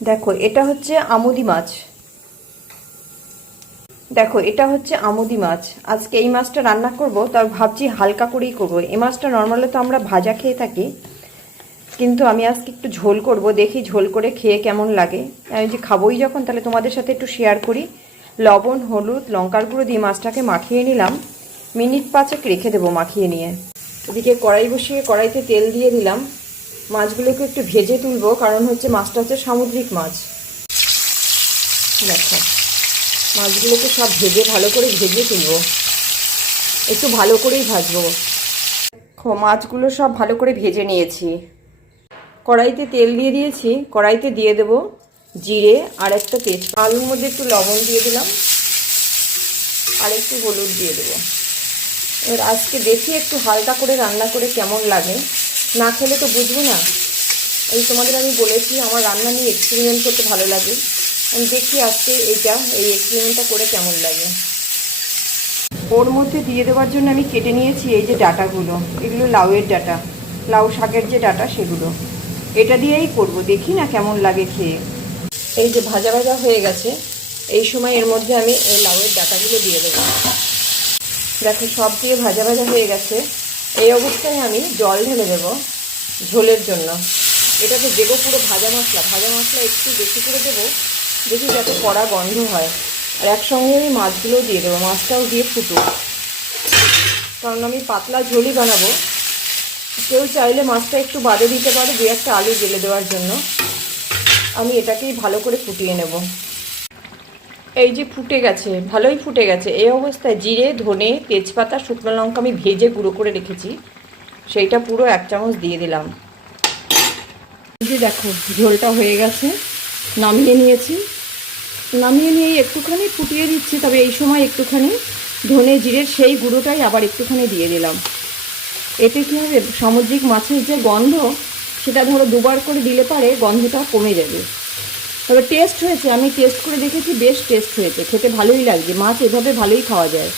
দেখো, এটা হচ্ছে আমুদি মাছ। দেখো, এটা হচ্ছে আমুদি মাছ। আজকে এই মাছটা রান্না করব, তার ভাবছি হালকা করেই করব। এই মাছটা নর্মালি তো আমরা ভাজা খেয়ে থাকি, কিন্তু আমি আজকে একটু ঝোল করব, দেখি ঝোল করে খেয়ে কেমন লাগে। আমি যে খাবোই যখন, তাহলে তোমাদের সাথে একটু শেয়ার করি। লবণ, হলুদ, লঙ্কার গুঁড়ো দিয়ে মাছটাকে মাখিয়ে নিলাম। মিনিট পাঁচেক রেখে দেবো মাখিয়ে নিয়ে। এদিকে কড়াই বসিয়ে কড়াইতে তেল দিয়ে দিলাম। মাছগুলোকে একটু ভেজে তুলবো, কারণ হচ্ছে মাছটা হচ্ছে সামুদ্রিক মাছ। দেখো, মাছগুলোকে সব ভেজে ভালো করে ভেজে তুলবো। একটু ভালো করেই ভাজবো। দেখো, মাছগুলো সব ভালো করে ভেজে নিয়েছি। কড়াইতে তেল দিয়ে দিয়েছি, কড়াইতে দিয়ে দেবো জিরে আর একটা তেজ আলুর মধ্যে একটু লবণ দিয়ে দিলাম, আর একটু হলুদ দিয়ে দেবো। এবার আজকে দেখি একটু হালকা করে রান্না করে কেমন লাগে। না খেলে তো বুঝব না। এই তোমাদের আমি বলেছি আমার রান্না নিয়ে এক্সপেরিমেন্ট করতে ভালো লাগে। আমি দেখি আজকে এইটা এই এক্সপেরিমেন্টটা করে কেমন লাগে। ওর মধ্যে দিয়ে দেওয়ার জন্য আমি কেটে নিয়েছি এই যে ডাটাগুলো এগুলো লাউয়ের ডাটা লাউ শাকের যে ডাটা সেগুলো। এটা দিয়েই করব দেখি না কেমন লাগে খেয়ে। এই যে ভাজা ভাজা হয়ে গেছে এই সময় এর মধ্যে আমি এই লাউয়ের ডাটাগুলো দিয়ে দেবো। দেখো সব দিয়ে ভাজা ভাজা হয়ে গেছে। এই অবস্থায় আমি জল ঢেলে দেব ঝোলের জন্য। এটা তো দেবো পুরো ভাজা মশলা। ভাজা মশলা একটু বেশি করে দেবো, দেখি যাতে কড়া গন্ধ হয়। আর একসঙ্গে আমি মাছগুলোও দিয়ে দেবো, মাছটাও দিয়ে ফুটুক। কারণ আমি পাতলা ঝোলই বানাবো। কেউ চাইলে মাছটা একটু বাদে দিতে পারে দু একটা আলু জেলে দেওয়ার জন্য। আমি এটাকেই ভালো করে ফুটিয়ে নেব। এই যে ফুটে গেছে, ভালোই ফুটে গেছে। এই অবস্থায় জিরে, ধনে, তেজপাতা, শুকনো লঙ্কা আমি ভেজে গুঁড়ো করে রেখেছি। সেইটা পুরো এক চামচ দিয়ে দিলাম। যে দেখো, ঝোলটা হয়ে গেছে। নামিয়ে নিয়েছি। নামিয়ে নিয়ে একটুখানি ফুটিয়ে দিচ্ছি, তবে এই সময় একটুখানি ধনে জিরের সেই গুঁড়োটাই আবার একটুখানি দিয়ে দিলাম। এতে কী হবে? সামুদ্রিক মাছের যে গন্ধ, সেটা ধরো দুবার করে দিলে পারে, গন্ধটা কমে যাবে। তবে টেস্ট হয়েছে, আমি টেস্ট করে দেখেছি, বেশ টেস্ট হয়েছে, খেতে ভালোই লাগছে, মাছ এভাবে ভালোই খাওয়া যায়।